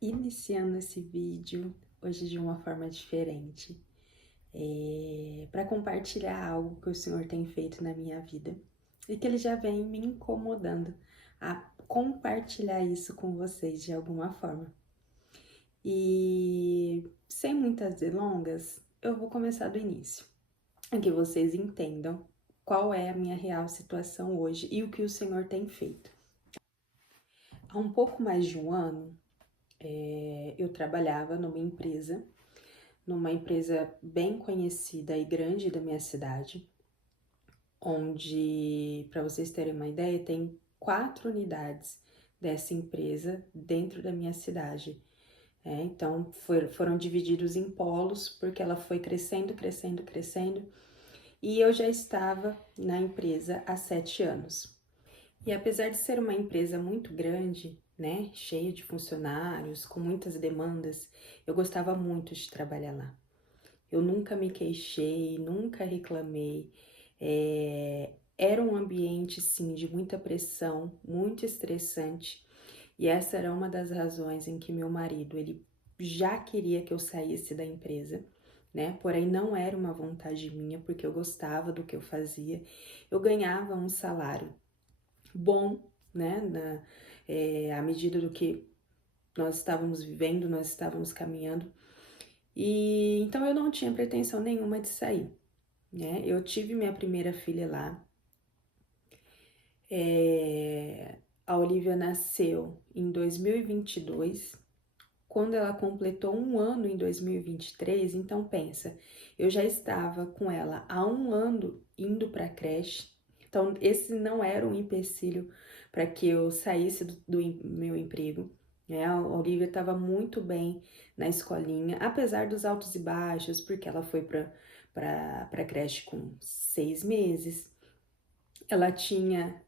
iniciando esse vídeo hoje de uma forma diferente, para compartilhar algo que o Senhor tem feito na minha vida e que Ele já vem me incomodando a compartilhar isso com vocês de alguma forma. E sem muitas delongas, eu vou começar do início, para que vocês entendam qual é a minha real situação hoje e o que o Senhor tem feito. Há um pouco mais de um ano, eu trabalhava numa empresa bem conhecida e grande da minha cidade, onde, para vocês terem uma ideia, tem 4 unidades dessa empresa dentro da minha cidade. Então, foram divididos em polos, porque ela foi crescendo, crescendo, crescendo, e eu já estava na empresa há 7 anos. E apesar de ser uma empresa muito grande, né, cheia de funcionários, com muitas demandas, eu gostava muito de trabalhar lá. Eu nunca me queixei, nunca reclamei. Era um ambiente, sim, de muita pressão, muito estressante. E essa era uma das razões em que meu marido, ele já queria que eu saísse da empresa, né? Porém, não era uma vontade minha, porque eu gostava do que eu fazia. Eu ganhava um salário bom, né? À medida do que nós estávamos vivendo, nós estávamos caminhando. E então eu não tinha pretensão nenhuma de sair, né? Eu tive minha primeira filha lá. A Olivia nasceu em 2022. Quando ela completou um ano em 2023, então pensa, eu já estava com ela há um ano indo para a creche. Então esse não era um empecilho para que eu saísse do meu emprego, né? A Olivia estava muito bem na escolinha, apesar dos altos e baixos, porque ela foi para a creche com 6 meses. Ela tinha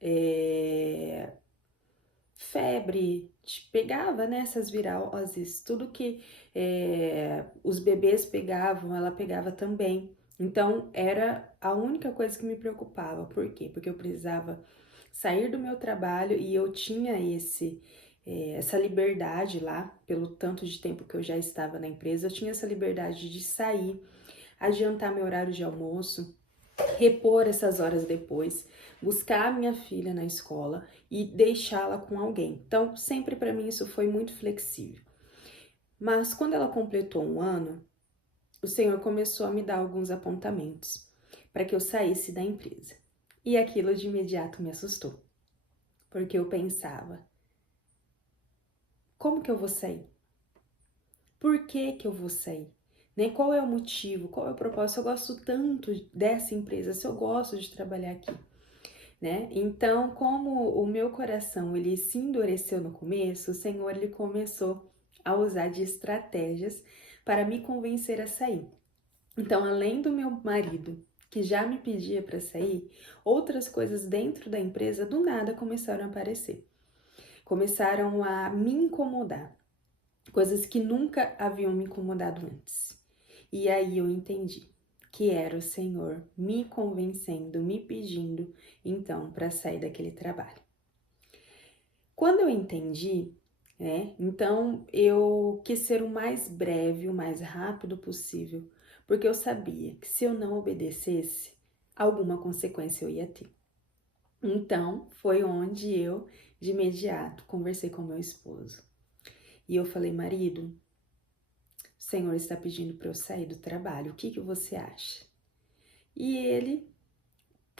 febre, pegava, né, essas viroses, tudo que os bebês pegavam, ela pegava também. Então, era a única coisa que me preocupava. Por quê? Porque eu precisava sair do meu trabalho e eu tinha essa liberdade lá, pelo tanto de tempo que eu já estava na empresa, eu tinha essa liberdade de sair, adiantar meu horário de almoço, repor essas horas depois, buscar a minha filha na escola e deixá-la com alguém. Então, sempre para mim isso foi muito flexível. Mas quando ela completou um ano, o Senhor começou a me dar alguns apontamentos para que eu saísse da empresa. E aquilo de imediato me assustou, porque eu pensava: como que eu vou sair? Por que que eu vou sair? Né? Qual é o motivo? Qual é o propósito? Eu gosto tanto dessa empresa, se eu gosto de trabalhar aqui. Né? Então, como o meu coração ele se endureceu no começo, o Senhor ele começou a usar de estratégias para me convencer a sair. Então, além do meu marido, que já me pedia para sair, outras coisas dentro da empresa do nada começaram a aparecer. Começaram a me incomodar, coisas que nunca haviam me incomodado antes. E aí eu entendi que era o Senhor me convencendo, me pedindo, então, para sair daquele trabalho. Quando eu entendi, né, então eu quis ser o mais breve, o mais rápido possível, porque eu sabia que se eu não obedecesse, alguma consequência eu ia ter. Então, foi onde eu, de imediato, conversei com meu esposo. E eu falei: marido, o Senhor está pedindo para eu sair do trabalho, o que você acha? E ele,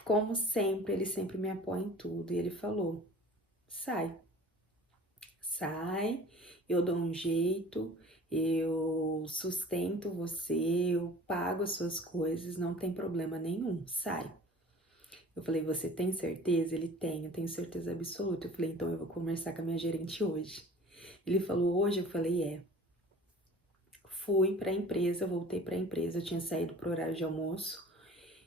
como sempre, ele sempre me apoia em tudo. E ele falou: sai, eu dou um jeito, eu sustento você, eu pago as suas coisas, não tem problema nenhum, sai. Eu falei: você tem certeza? Ele tem, eu tenho certeza absoluta. Eu falei: então eu vou conversar com a minha gerente hoje. Ele falou: hoje? Eu falei: é. Fui para a empresa, voltei para a empresa, eu tinha saído pro horário de almoço.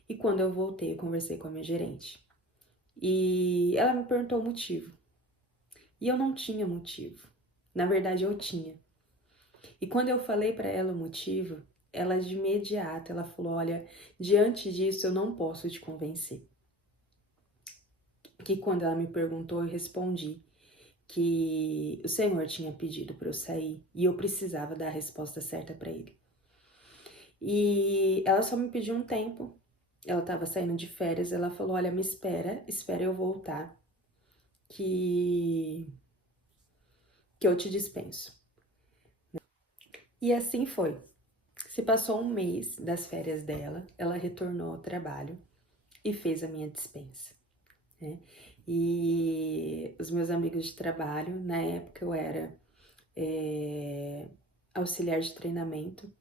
E quando eu voltei, eu conversei com a minha gerente. E ela me perguntou o motivo. E eu não tinha motivo. Na verdade, eu tinha. E quando eu falei para ela o motivo, ela de imediato, ela falou: olha, diante disso eu não posso te convencer. Que quando ela me perguntou, eu respondi que o Senhor tinha pedido para eu sair e eu precisava dar a resposta certa para ele. E ela só me pediu um tempo. Ela estava saindo de férias, ela falou: "Olha, me espera eu voltar, que eu te dispenso". E assim foi. Se passou um mês das férias dela, ela retornou ao trabalho e fez a minha dispensa, né? E os meus amigos de trabalho, na época eu era auxiliar de treinamento,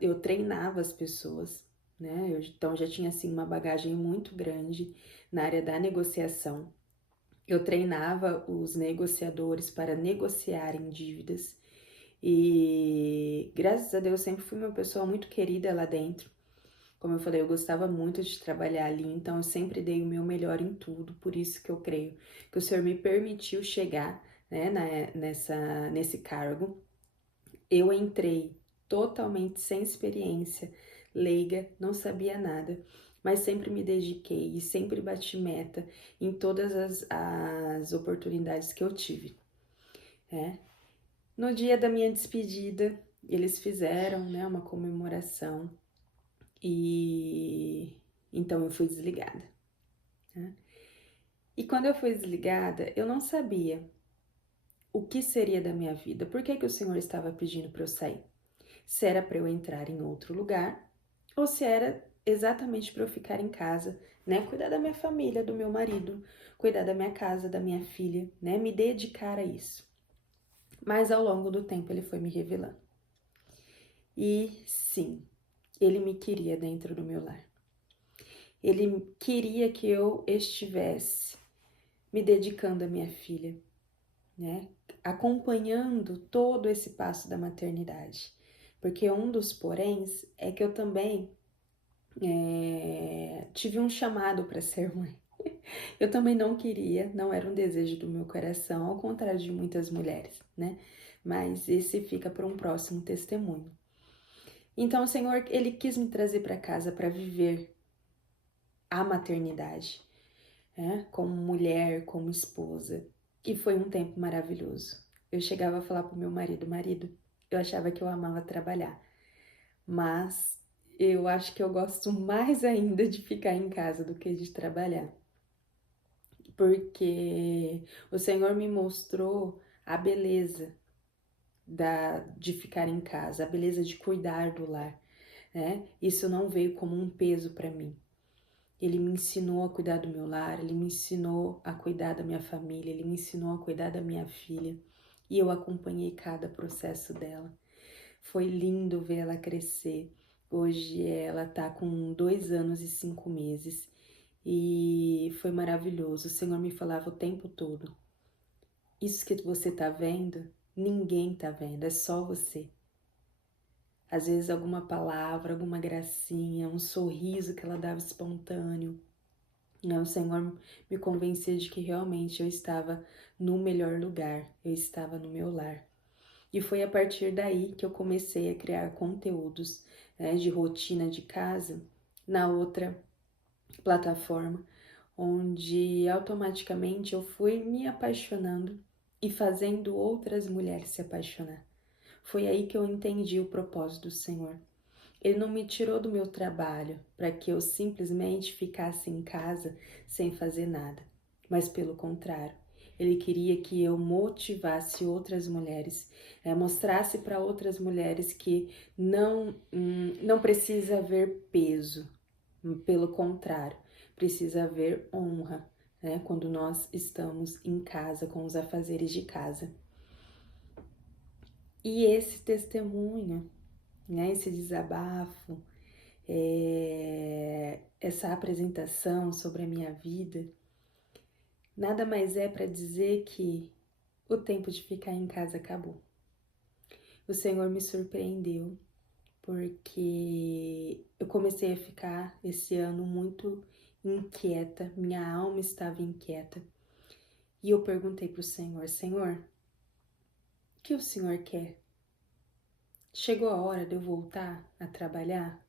eu treinava as pessoas, né? Então já tinha assim uma bagagem muito grande na área da negociação. Eu treinava os negociadores para negociarem dívidas e graças a Deus sempre fui uma pessoa muito querida lá dentro. Como eu falei, eu gostava muito de trabalhar ali, então eu sempre dei o meu melhor em tudo, por isso que eu creio que o Senhor me permitiu chegar, né, nesse cargo. Eu entrei totalmente sem experiência, leiga, não sabia nada, mas sempre me dediquei e sempre bati meta em todas as oportunidades que eu tive, né? No dia da minha despedida, eles fizeram, né, uma comemoração e então eu fui desligada, né? E quando eu fui desligada, eu não sabia o que seria da minha vida, por que que o Senhor estava pedindo para eu sair? Se era para eu entrar em outro lugar ou se era exatamente para eu ficar em casa, né? Cuidar da minha família, do meu marido, cuidar da minha casa, da minha filha, né? Me dedicar a isso. Mas ao longo do tempo ele foi me revelando. E sim, ele me queria dentro do meu lar. Ele queria que eu estivesse me dedicando à minha filha, né? Acompanhando todo esse passo da maternidade. Porque um dos poréns é que eu também tive um chamado para ser mãe. Eu também não queria, não era um desejo do meu coração, ao contrário de muitas mulheres, né? Mas esse fica para um próximo testemunho. Então o Senhor, ele quis me trazer para casa para viver a maternidade, né? Como mulher, como esposa. E foi um tempo maravilhoso. Eu chegava a falar pro meu marido, eu achava que eu amava trabalhar, mas eu acho que eu gosto mais ainda de ficar em casa do que de trabalhar. Porque o Senhor me mostrou a beleza de ficar em casa, a beleza de cuidar do lar, né? Isso não veio como um peso para mim. Ele me ensinou a cuidar do meu lar, ele me ensinou a cuidar da minha família, ele me ensinou a cuidar da minha filha e eu acompanhei cada processo dela. Foi lindo ver ela crescer. Hoje ela tá com 2 anos e 5 meses e foi maravilhoso. O Senhor me falava o tempo todo: isso que você tá vendo, ninguém tá vendo, é só você. Às vezes alguma palavra, alguma gracinha, um sorriso que ela dava espontâneo. O Senhor me convencia de que realmente eu estava no melhor lugar, eu estava no meu lar. E foi a partir daí que eu comecei a criar conteúdos, né, de rotina de casa na outra plataforma, onde automaticamente eu fui me apaixonando e fazendo outras mulheres se apaixonar. Foi aí que eu entendi o propósito do Senhor. Ele não me tirou do meu trabalho para que eu simplesmente ficasse em casa sem fazer nada, mas pelo contrário, ele queria que eu motivasse outras mulheres, mostrasse para outras mulheres que não precisa haver peso, pelo contrário, precisa haver honra, né, quando nós estamos em casa com os afazeres de casa. E esse testemunho, né, esse desabafo, essa apresentação sobre a minha vida, nada mais é para dizer que o tempo de ficar em casa acabou. O Senhor me surpreendeu, porque eu comecei a ficar esse ano muito inquieta, minha alma estava inquieta. E eu perguntei para o Senhor: Senhor, o que o Senhor quer? Chegou a hora de eu voltar a trabalhar?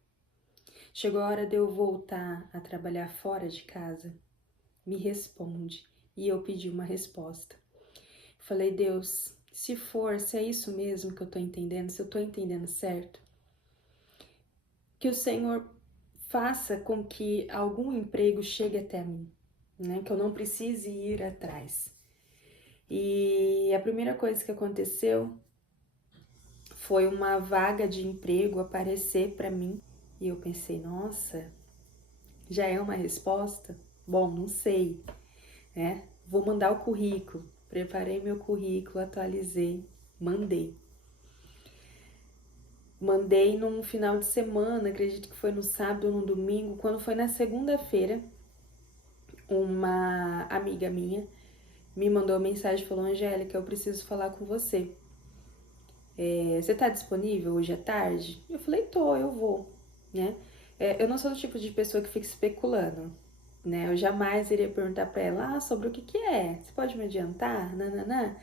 Chegou a hora de eu voltar a trabalhar fora de casa? Me responde. E eu pedi uma resposta. Falei, Deus, se for, se é isso mesmo que eu tô entendendo, se eu tô entendendo certo, que o Senhor faça com que algum emprego chegue até mim, né? Que eu não precise ir atrás. E a primeira coisa que aconteceu foi uma vaga de emprego aparecer para mim. E eu pensei, nossa, já é uma resposta? Bom, não sei, né? Vou mandar o currículo. Preparei meu currículo, atualizei, mandei. Mandei num final de semana, acredito que foi no sábado ou no domingo. Quando foi na segunda-feira, uma amiga minha me mandou uma mensagem e falou, Angélica, eu preciso falar com você. Você tá disponível hoje à tarde? Eu falei, tô, eu vou, né? Eu não sou do tipo de pessoa que fica especulando, né? Eu jamais iria perguntar pra ela, sobre o que é? Você pode me adiantar? Nananã.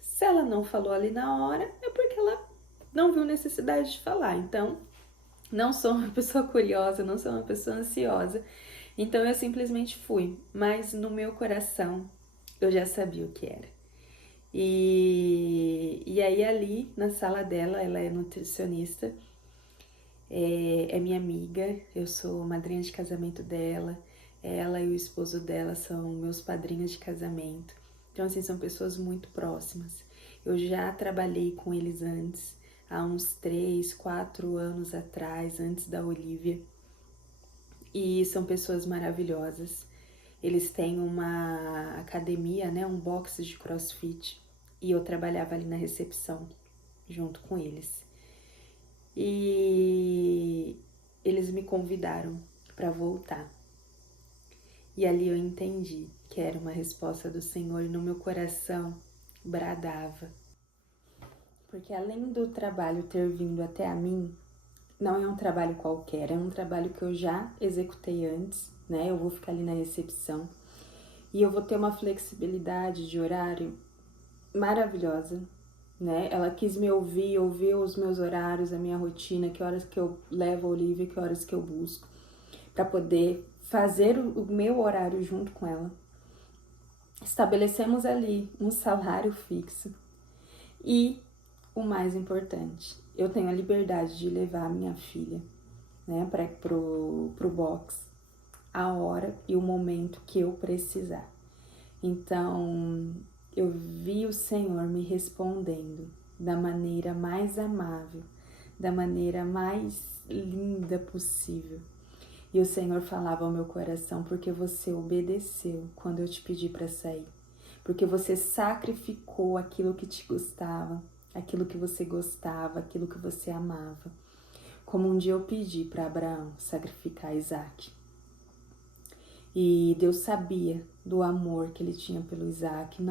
Se ela não falou ali na hora, é porque ela não viu necessidade de falar. Então, não sou uma pessoa curiosa, não sou uma pessoa ansiosa. Então, eu simplesmente fui. Mas no meu coração, eu já sabia o que era. E aí ali na sala dela, ela é nutricionista, é minha amiga, eu sou madrinha de casamento dela, ela e o esposo dela são meus padrinhos de casamento. Então, assim, são pessoas muito próximas. Eu já trabalhei com eles antes, há uns 3, 4 anos atrás, antes da Olivia, e são pessoas maravilhosas. Eles têm uma academia, né, um box de CrossFit, e eu trabalhava ali na recepção junto com eles. E eles me convidaram para voltar. E ali eu entendi que era uma resposta do Senhor e no meu coração bradava. Porque além do trabalho ter vindo até a mim, não é um trabalho qualquer, é um trabalho que eu já executei antes, né? Eu vou ficar ali na recepção e eu vou ter uma flexibilidade de horário maravilhosa, né? Ela quis me ouvir, ouvir os meus horários, a minha rotina, que horas que eu levo a Olivia, que horas que eu busco, para poder fazer o meu horário junto com ela. Estabelecemos ali um salário fixo e o mais importante, eu tenho a liberdade de levar a minha filha, né, pro box a hora e o momento que eu precisar. Então, eu vi o Senhor me respondendo da maneira mais amável, da maneira mais linda possível. E o Senhor falava ao meu coração, porque você obedeceu quando eu te pedi para sair. Porque você sacrificou aquilo que te gostava, aquilo que você gostava, aquilo que você amava. Como um dia eu pedi para Abraão sacrificar Isaac. E Deus sabia do amor que ele tinha pelo Isaac,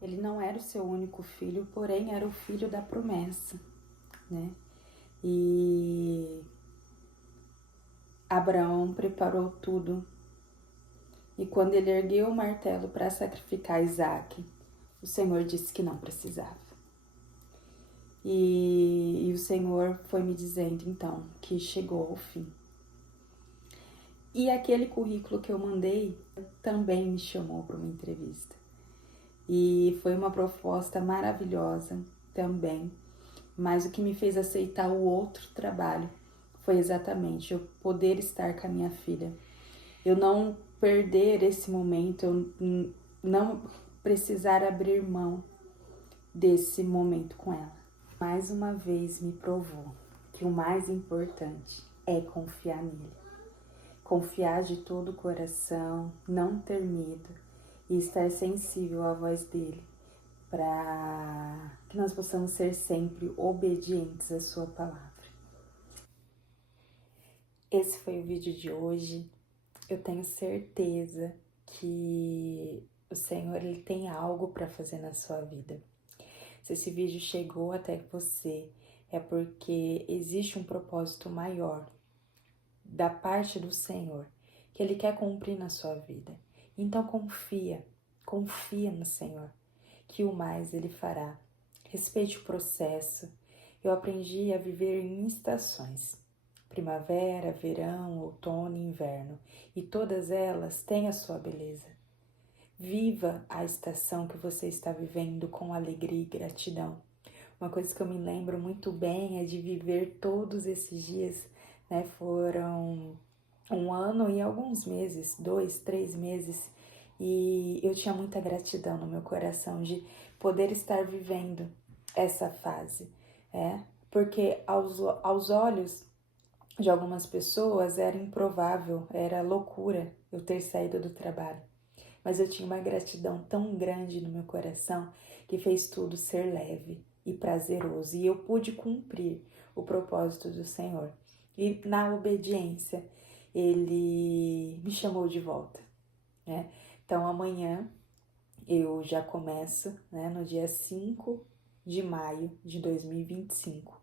ele não era o seu único filho, porém era o filho da promessa, né? E Abraão preparou tudo. E quando ele ergueu o martelo para sacrificar Isaac, o Senhor disse que não precisava. E o Senhor foi me dizendo, então, que chegou ao fim. E aquele currículo que eu mandei também me chamou para uma entrevista. E foi uma proposta maravilhosa também. Mas o que me fez aceitar o outro trabalho foi exatamente eu poder estar com a minha filha. Eu não perder esse momento, eu não precisar abrir mão desse momento com ela. Mais uma vez me provou que o mais importante é confiar nele. Confiar de todo o coração, não ter medo e estar sensível à voz dele, para que nós possamos ser sempre obedientes à sua palavra. Esse foi o vídeo de hoje. Eu tenho certeza que o Senhor ele tem algo para fazer na sua vida. Se esse vídeo chegou até você, é porque existe um propósito maior da parte do Senhor que Ele quer cumprir na sua vida. Então confia no Senhor, que o mais Ele fará. Respeite o processo. Eu aprendi a viver em estações: primavera, verão, outono e inverno, e todas elas têm a sua beleza. Viva a estação que você está vivendo com alegria e gratidão. Uma coisa que eu me lembro muito bem é de viver todos esses dias, né? Foram um ano e alguns meses, 2, 3 meses, e eu tinha muita gratidão no meu coração de poder estar vivendo essa fase, porque aos olhos de algumas pessoas era improvável, era loucura eu ter saído do trabalho. Mas eu tinha uma gratidão tão grande no meu coração que fez tudo ser leve e prazeroso. E eu pude cumprir o propósito do Senhor. E na obediência, Ele me chamou de volta, né? Então amanhã eu já começo, né, no dia 5 de maio de 2025.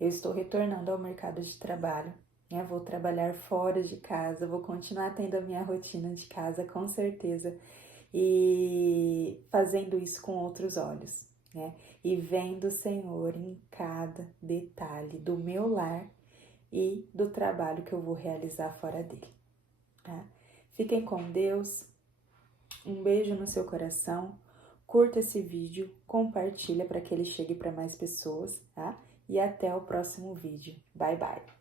Eu estou retornando ao mercado de trabalho, né? Vou trabalhar fora de casa, vou continuar tendo a minha rotina de casa, com certeza, e fazendo isso com outros olhos, né? E vendo o Senhor em cada detalhe do meu lar e do trabalho que eu vou realizar fora dele, tá? Fiquem com Deus, um beijo no seu coração, curta esse vídeo, compartilha para que ele chegue para mais pessoas, tá? E até o próximo vídeo. Bye, bye!